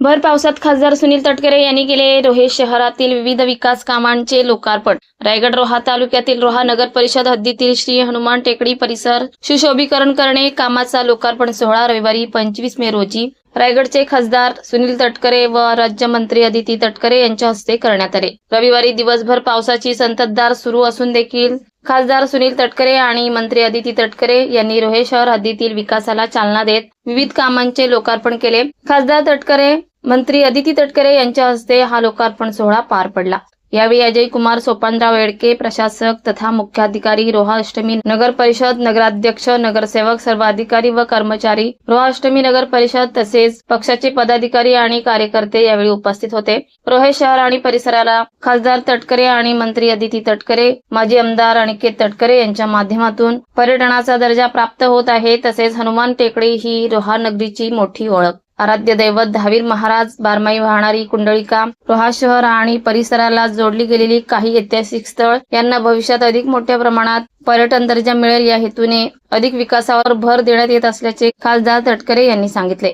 भर पावसात खासदार सुनील तटकरे यांनी केले रोहे शहरातील विविध विकास कामांचे लोकार्पण. रायगड रोहा तालुक्यातील रोहा नगर परिषद हद्दीतील श्री हनुमान टेकडी परिसर सुशोभीकरण करणे कामाचा लोकार्पण सोहळा रविवारी पंचवीस मे रोजी रायगडचे खासदार सुनील तटकरे व राज्यमंत्री अदिती तटकरे यांच्या हस्ते करण्यात आले. रविवारी दिवसभर पावसाची संततधार सुरू असून देखील खासदार सुनील तटकरे आणि मंत्री अदिती तटकरे यांनी रोहे शहर हद्दीतील विकासाला चालना देत विविध कामांचे लोकार्पण केले. खासदार तटकरे मंत्री अदिती तटकरे यांच्या हस्ते हा लोकार्पण सोहळा पार पडला. यावेळी अजय कुमार सोपानराव येडके प्रशासक तथा मुख्याधिकारी रोहा अष्टमी नगर परिषद नगराध्यक्ष नगरसेवक सर्व अधिकारी व कर्मचारी रोहा अष्टमी नगर परिषद तसेच पक्षाचे पदाधिकारी आणि कार्यकर्ते यावेळी उपस्थित होते. रोहे शहर आणि परिसराला खासदार तटकरे आणि मंत्री अदिती तटकरे माजी आमदार अनिकेत तटकरे यांच्या माध्यमातून पर्यटनाचा दर्जा प्राप्त होत आहे. तसेच हनुमान टेकडी ही रोहा नगरीची मोठी ओळख. आराध्य दैवत दहावीर महाराज बारमाई वाहणारी कुंडळिका रोहा शहर आणि परिसराला जोडली गेलेली काही ऐतिहासिक स्थळ यांना भविष्यात अधिक मोठ्या प्रमाणात पर्यटन दर्जा मिळेल. या हेतूने अधिक विकासावर भर देण्यात येत असल्याचे खासदार तटकरे यांनी सांगितले.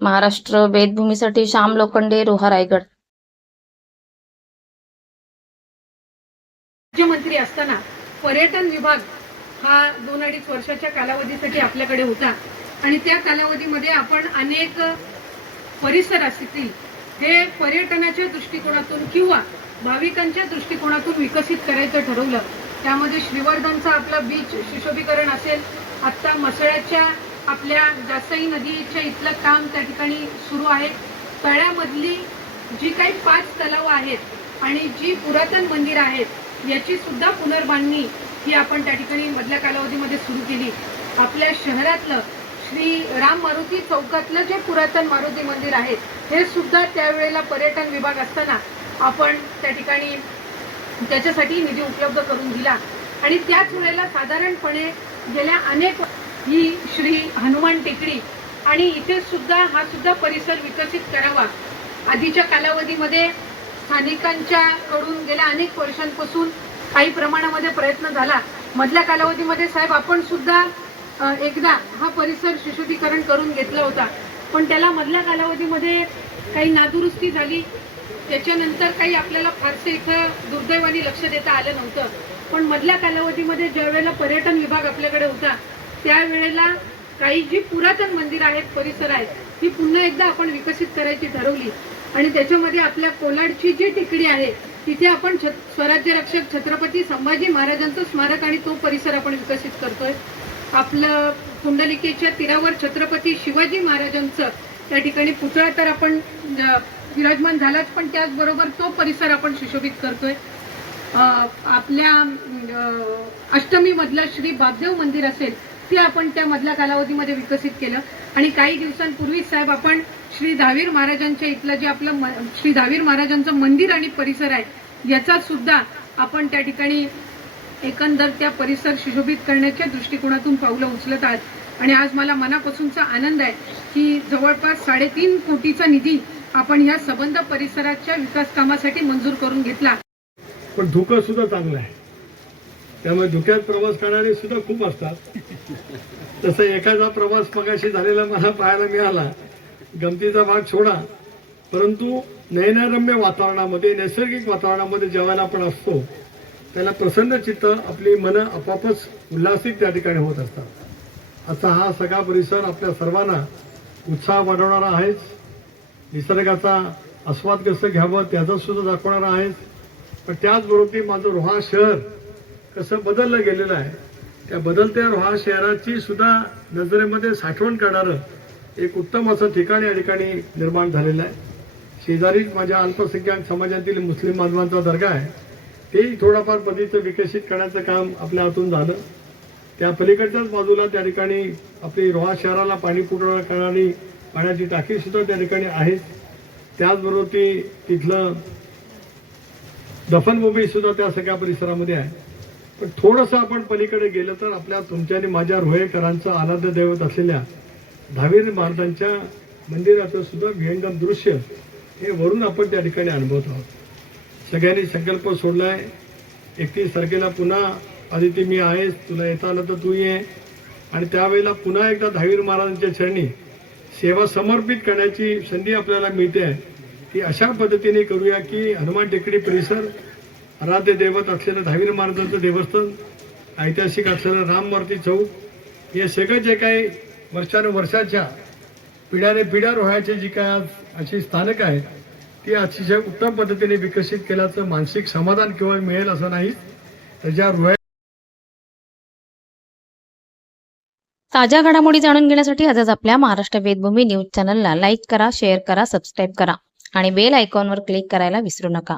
महाराष्ट्र वेदभूमीसाठी श्याम लोखंडे रोहा रायगड. राज्यमंत्री असताना पर्यटन विभाग हा दोन अडीच वर्षाच्या कालावधीसाठी आपल्याकडे होता. आणि त्या कालावधीमध्ये आपण अनेक परिसर असतील हे पर्यटनाच्या दृष्टिकोनातून किंवा भाविकांच्या दृष्टिकोनातून विकसित करायचं ठरवलं त्यामध्ये श्रीवर्धनचं आपला बीच सुशोभीकरण असेल आत्ता मसळ्याच्या आपल्या जासई नदीच्या इथलं काम त्या ठिकाणी सुरू आहे. तळ्यामधली जी काही पाच तलाव आहेत आणि जी पुरातन मंदिर आहेत याची सुद्धा पुनर्बांधणी ही आपण त्या ठिकाणी मधल्या कालावधीमध्ये सुरू केली. आपल्या शहरातलं श्री राम मारुती चौकातलं जे पुरातन मारुती मंदिर आहे हे सुद्धा त्यावेळेला पर्यटन विभाग असताना आपण त्या ठिकाणी त्याच्यासाठी निधी उपलब्ध करून दिला. आणि त्याच वेळेला साधारणपणे गेल्या अनेक ही श्री हनुमान टेकडी आणि इथे सुद्धा हा सुद्धा परिसर विकसित करावा. आधीच्या कालावधीमध्ये स्थानिकांच्या कडून गेल्या अनेक वर्षांपासून काही प्रमाणामध्ये प्रयत्न झाला. मधल्या कालावधीमध्ये साहेब आपण सुद्धा एकदा हा परिसर सुशोभीकरण करून घेतला होता. पण त्याला मधल्या कालावधीमध्ये काही नादुरुस्ती झाली. त्याच्यानंतर काही आपल्याला फारसे इथं दुर्दैवाने लक्ष देता आलं नव्हतं. पण मधल्या कालावधीमध्ये ज्यावेळेला पर्यटन विभाग आपल्याकडे होता त्यावेळेला काही जी पुरातन मंदिरं आहेत परिसर आहेत ती पुन्हा एकदा आपण विकसित करायची ठरवली. आणि त्याच्यामध्ये आपल्या कोलाडची जी टेकडी आहे तिथे आपण छत- स्वराज्य रक्षक छत्रपती संभाजी महाराजांचं स्मारक आणि तो परिसर आपण विकसित करतोय. आपलं कुंडलिकेच्या तीरावर छत्रपती शिवाजी महाराजांचं त्या ठिकाणी पुतळा तर आपण विराजमान झालाच पण त्याचबरोबर तो परिसर आपण सुशोभित करतोय. आपल्या अ, अष्टमीमधलं श्री बापदेव मंदिर असेल ते आपण त्या मधल्या कालावधीमध्ये विकसित केलं. आणि काही दिवसांपूर्वी साहेब आपण श्री दहावीर महाराजांच्या इथलं जे आपलं म- श्री धावीर महाराजांचं मंदिर आणि परिसर आहे याचा सुद्धा आपण त्या ठिकाणी एकंदर त्या परिसर सुशोभित करण्याच्या दृष्टिकोनातून पावलं उचलत आहात. आणि आज मला मनापासूनचा आनंद आहे की जवळपास साडेतीन कोटीचा निधी आपण ह्या सबंध परिसराच्या विकास कामासाठी मंजूर करून घेतला. पण धुकं सुद्धा चांगलं आहे. त्यामुळे धुक्यात प्रवास करणारे सुद्धा खूप असतात. तसं एखादा प्रवास मगाशी झालेला मला पाहायला मिळाला. गमतीचा भाग सोडा. परंतु नयनरम्य वातावरणामध्ये नैसर्गिक वातावरणामध्ये जेव्हा आपण असतो. त्याला प्रसन्न चित्त आपली मनं आपोआपच उल्हासित त्या ठिकाणी होत असतात. असा हा सगळा परिसर आपल्या सर्वांना उत्साह वाढवणारा आहेच. निसर्गाचा आस्वाद कसं घ्यावं त्याचं सुद्धा दाखवणारा आहेच. पण त्याचबरोबर माझं रोहा शहर कसं बदललं गेलेलं आहे त्या बदलत्या रोहा शहराची सुद्धा नजरेमध्ये साठवण करणारं एक उत्तम असं ठिकाण या ठिकाणी निर्माण झालेलं आहे. शेजारीच माझ्या अल्पसंख्याक समाजातील मुस्लिम बांधवांचा दर्गा आहे. तेही थोडाफार पद्धतीचं विकसित करण्याचं काम आपल्या हातून झालं. त्या पलीकडच्याच बाजूला त्या ठिकाणी आपली रोहा शहराला पाणी पुरवठा करणारी पाण्याची टाकी सुद्धा त्या ठिकाणी आहे. त्याचबरोबर ती तिथलं दफनभूमी सुद्धा त्या सगळ्या परिसरामध्ये आहे. पण थोडंसं आपण पलीकडे गेलं तर आपल्या तुमच्या आणि माझ्या रोहेकरांचं आराध्य दैवत असलेल्या दहावीर महाराजांच्या मंदिराचं सुद्धा विहंगम दृश्य हे वरून आपण त्या ठिकाणी अनुभवत आहोत. सगळ्यांनी संकल्प सोडलाय. एकतीस तारखेला पुन्हा आदिती मी आहेस तुला येता आलं तर तू ये. आणि त्यावेळेला पुन्हा एकदा दहावीर महाराजांच्या चरणी सेवा समर्पित करण्याची संधी आपल्याला मिळते. आहे ती अशा पद्धतीने करूया की हनुमान टेकडी परिसर आराध्य दैवत असलेलं दहावीर महाराजांचं देवस्थान ऐतिहासिक असलेलं राममूर्ती चौक हे सगळं जे काही वर्षानुवर्षाच्या पिढ्याने पिढ्या रोहायचे जी काय आज अशी स्थानक आहेत ती अतिशय उत्तम पद्धतीने विकसित केल्याचं मानसिक समाधान केवळ मिळेल असं नाही त्याच्या ज्या ताज्या घडामोडी जाणून घेण्यासाठी आजच आपल्या महाराष्ट्र वेदभूमी न्यूज चॅनलला लाईक करा शेअर करा सबस्क्राईब करा आणि बेल आयकॉनवर क्लिक करायला विसरू नका.